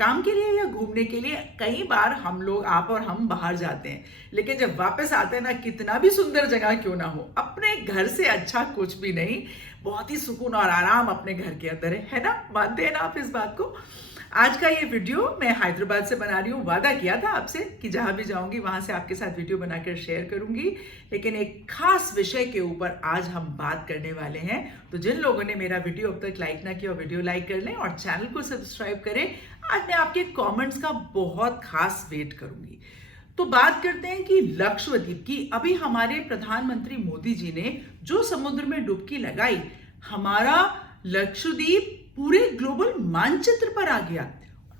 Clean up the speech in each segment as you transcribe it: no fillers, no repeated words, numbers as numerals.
काम के लिए या घूमने के लिए कई बार हम लोग, आप और हम, बाहर जाते हैं, लेकिन जब वापस आते हैं ना, कितना भी सुंदर जगह क्यों ना हो, अपने घर से अच्छा कुछ भी नहीं। बहुत ही सुकून और आराम अपने घर के अंदर है ना? मानते हैं ना आप इस बात को? आज का ये वीडियो मैं हैदराबाद से बना रही हूँ। वादा किया था आपसे कि जहां भी जाऊंगी वहां से आपके साथ वीडियो बनाकर शेयर करूंगी, लेकिन एक खास विषय के ऊपर आज हम बात करने वाले हैं। तो जिन लोगों ने मेरा वीडियो अब तक लाइक ना किया, वीडियो लाइक कर लें और चैनल को सब्सक्राइब करें। आज मैं आपके कॉमेंट्स का बहुत खास वेट करूंगी। तो बात करते हैं कि लक्षद्वीप की। अभी हमारे प्रधानमंत्री मोदी जी ने जो समुद्र में डुबकी लगाई, हमारा लक्षद्वीप पूरे ग्लोबल मानचित्र पर आ गया।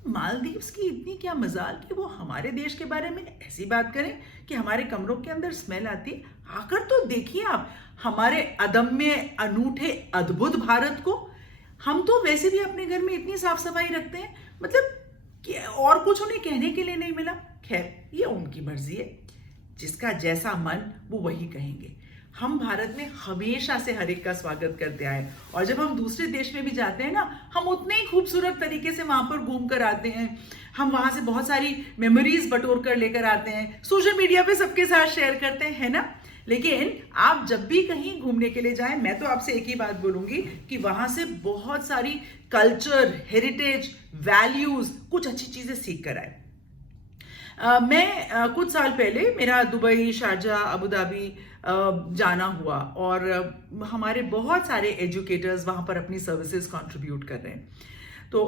मालदीव्स की इतनी क्या मजाल कि वो हमारे देश के बारे में ऐसी बात करें कि हमारे कमरों के अंदर स्मेल आती है। आकर तो देखिए आप हमारे अदम्य, अनूठे, अद्भुत भारत को। हम तो वैसे भी अपने घर में इतनी साफ सफाई रखते हैं, मतलब कि और कुछ उन्हें कहने के लिए नहीं मिला। खैर, ये उनकी मर्जी है, जिसका जैसा मन वो वही कहेंगे। हम भारत में हमेशा से हर एक का स्वागत करते आए, और जब हम दूसरे देश में भी जाते हैं ना, हम उतने ही खूबसूरत तरीके से वहां पर घूम कर आते हैं। हम वहां से बहुत सारी मेमोरीज बटोर कर लेकर आते हैं, सोशल मीडिया पे सबके साथ शेयर करते हैं, है ना? लेकिन आप जब भी कहीं घूमने के लिए जाएं, मैं तो आपसे एक ही बात बोलूंगी कि वहां से बहुत सारी कल्चर, हेरिटेज, वैल्यूज, कुछ अच्छी चीजें सीख कर आए। मैं कुछ साल पहले मेरा दुबई, शारजाह, अबू धाबी जाना हुआ, और हमारे बहुत सारे एजुकेटर्स वहाँ पर अपनी सर्विसेज कंट्रीब्यूट कर रहे हैं। तो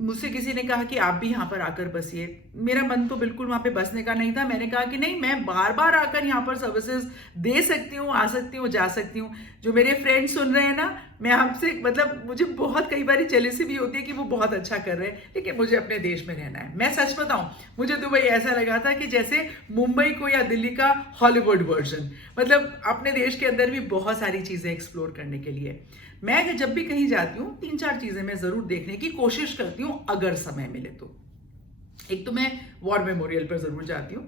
मुझसे किसी ने कहा कि आप भी यहाँ पर आकर बसिए। मेरा मन तो बिल्कुल वहाँ पे बसने का नहीं था। मैंने कहा कि नहीं, मैं बार बार आकर यहाँ पर सर्विसेज दे सकती हूँ, आ सकती हूँ, जा सकती हूँ। जो मेरे फ्रेंड्स सुन रहे हैं ना, मैं आपसे, मतलब मुझे बहुत कई बार जेलसी भी होती है कि वो बहुत अच्छा कर रहे हैं, लेकिन मुझे अपने देश में रहना है। मैं सच बताऊं, मुझे दुबई ऐसा लगा था कि जैसे मुंबई को या दिल्ली का हॉलीवुड वर्जन। मतलब अपने देश के अंदर भी बहुत सारी चीजें एक्सप्लोर करने के लिए। मैं जब भी कहीं जाती हूँ, 3-4 चीजें मैं जरूर देखने की कोशिश करती हूँ, अगर समय मिले तो। एक तो मैं वॉर मेमोरियल पर जरूर जाती हूँ,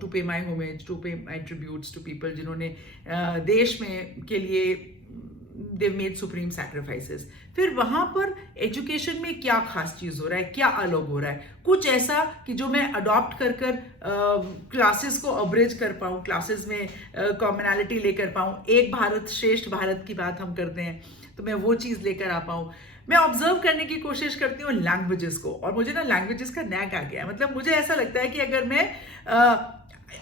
टू पे माई होमेज, टू पे माई ट्रिब्यूट्स टू पीपल जिन्होंने देश में के लिए दे मेड सुप्रीम सैक्रिफाइसेस। फिर वहां पर एजुकेशन में क्या खास चीज हो रहा है, क्या अलग हो रहा है, कुछ ऐसा कि जो मैं अडॉप्ट कर क्लासेस को अब्रेज कर पाऊँ, क्लासेस में कॉमनैलिटी लेकर पाऊँ। एक भारत श्रेष्ठ भारत की बात हम करते हैं, तो मैं वो चीज लेकर आ पाऊँ। मैं ऑब्जर्व करने की कोशिश करती हूँ लैंग्वेजेस को, और मुझे ना लैंग्वेजेस का नैक आ गया है। मतलब मुझे ऐसा लगता है कि अगर मैं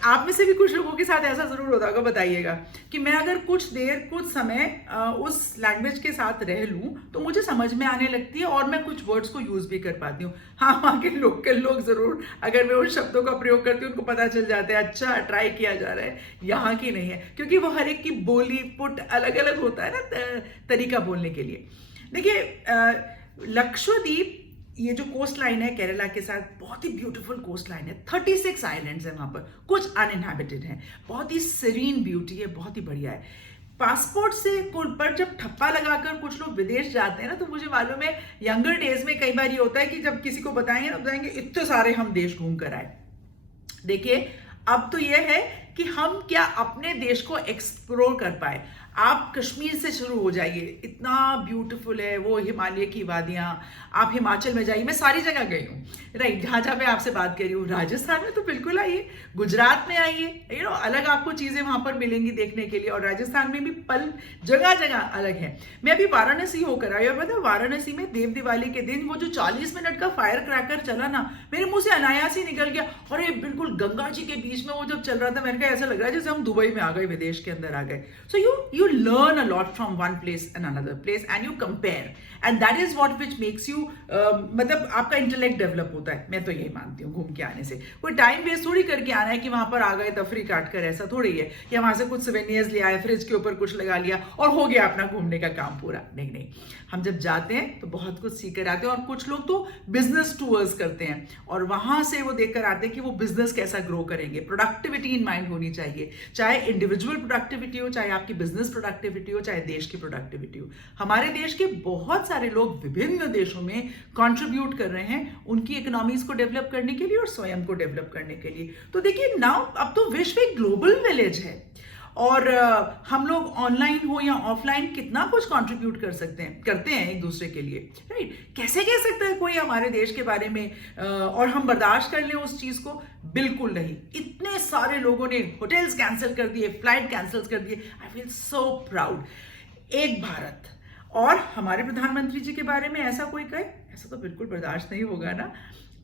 आप में से भी कुछ लोगों के साथ ऐसा जरूर होता होगा, बताइएगा, कि मैं अगर कुछ देर, कुछ समय उस लैंग्वेज के साथ रह लूं तो मुझे समझ में आने लगती है, और मैं कुछ वर्ड्स को यूज भी कर पाती हूँ। हाँ, वहाँ के लोकल लोग जरूर, अगर मैं उन शब्दों का प्रयोग करती हूँ, उनको पता चल जाता है, अच्छा ट्राई किया जा रहा है, यहाँ की नहीं है। क्योंकि वो हर एक की बोली, पुट अलग अलग होता है ना, तरीका बोलने के लिए। देखिए, लक्षद्वीप, ये जो कोस्ट लाइन है केरला के साथ, बहुत ही ब्यूटीफुल कोस्ट लाइन है। 36 आइलैंड्स है वहां पर, कुछ अनइनहैबिटेड हैं। बहुत ही सीरीन ब्यूटी है, बहुत ही बढ़िया है। पासपोर्ट से पर जब ठप्पा लगाकर कुछ लोग विदेश जाते हैं ना, तो मुझे मालूम है यंगर डेज में कई बार ये होता है कि जब किसी को बताएंगे ना, बताएंगे इतने सारे हम देश घूम कर आए। देखिए, अब तो यह है कि हम क्या अपने देश को एक्सप्लोर कर पाए। आप कश्मीर से शुरू हो जाइए, इतना ब्यूटीफुल है वो हिमालय की वादियां। आप हिमाचल में जाइए, मैं सारी जगह गई हूँ, राइट, जहां जहां मैं आपसे बात कर रही हूँ। राजस्थान में तो बिल्कुल आइए, गुजरात में आइए, अलग आपको चीजें वहां पर मिलेंगी देखने के लिए। और राजस्थान में भी पल जगह जगह अलग है। मैं अभी वाराणसी होकर आई, और पता, वाराणसी में देव दिवाली के दिन वो जो 40 मिनट का फायर क्रैकर चला ना, मेरे मुंह से अनायास ही निकल गया। और ये बिल्कुल गंगा जी के बीच में वो जब चल रहा था, मैंने कहा ऐसा लग रहा है जैसे हम दुबई में आ गए, विदेश के अंदर आ गए। So you learn a lot from one place and another place, and you compare, and that is what which makes you मतलब आपका इंटेलेक्ट डेवलप होता है। मैं तो यही मानती हूँ, घूम के आने से कोई टाइम वेस्ट थोड़ी करके आना है कि वहां पर आ गए तफरी काट कर, ऐसा थोड़ी है कि वहां से कुछ सोवेनियर्स ले आए, फ्रिज के ऊपर कुछ लगा लिया और हो गया अपना घूमने का काम पूरा। नहीं नहीं, हम जब जाते हैं तो बहुत कुछ सीख कर आते हैं। और कुछ लोग तो बिजनेस टूर्स करते हैं, और वहां से वो देख कर आते हैं कि वो बिजनेस कैसा ग्रो करेंगे। प्रोडक्टिविटी इन माइंड होनी चाहिए, चाहे इंडिविजुअल प्रोडक्टिविटी हो, चाहे आपकी बिजनेस प्रोडक्टिविटी हो, चाहे देश की प्रोडक्टिविटी हो। हमारे देश के बहुत सारे लोग विभिन्न देशों में कंट्रीब्यूट कर रहे हैं उनकी इकोनॉमीज को डेवलप करने के लिए और स्वयं को डेवलप करने के लिए। तो देखिए, नाउ अब तो विश्व एक ग्लोबल विलेज है, और हम लोग ऑनलाइन हो या ऑफलाइन कितना कुछ कंट्रीब्यूट करते हैं एक दूसरे के लिए, राइट? कैसे कह सकता है कोई हमारे देश के बारे में और हम बर्दाश्त कर लें उस चीज को? बिल्कुल नहीं। इतने सारे लोगों ने होटल्स कैंसिल कर दिए, फ्लाइट कैंसिल कर दिए। I feel so proud. एक भारत। और हमारे प्रधानमंत्री जी के बारे में ऐसा कोई कहे, ऐसा तो बिल्कुल बर्दाश्त नहीं होगा ना।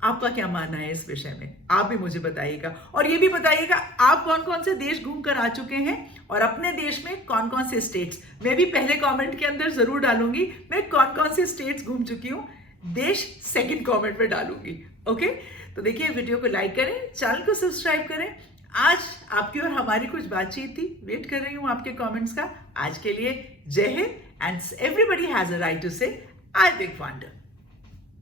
आपका क्या मानना है इस विषय में? आप भी मुझे बताइएगा, और ये भी बताइएगा आप कौन कौन से देश घूम कर आ चुके हैं और अपने देश में कौन कौन से स्टेट्स। मैं भी पहले कमेंट के अंदर जरूर डालूंगी मैं कौन कौन से स्टेट्स घूम चुकी हूँ, देश सेकंड कमेंट में डालूंगी। ओके, तो देखिए वीडियो को लाइक करें, चैनल को सब्सक्राइब करें। आज आपकी और हमारी कुछ बातचीत थी, वेट कर रही हूँ आपके कमेंट्स का। आज के लिए जय हिंद, and everybody has a right to say I big wonder.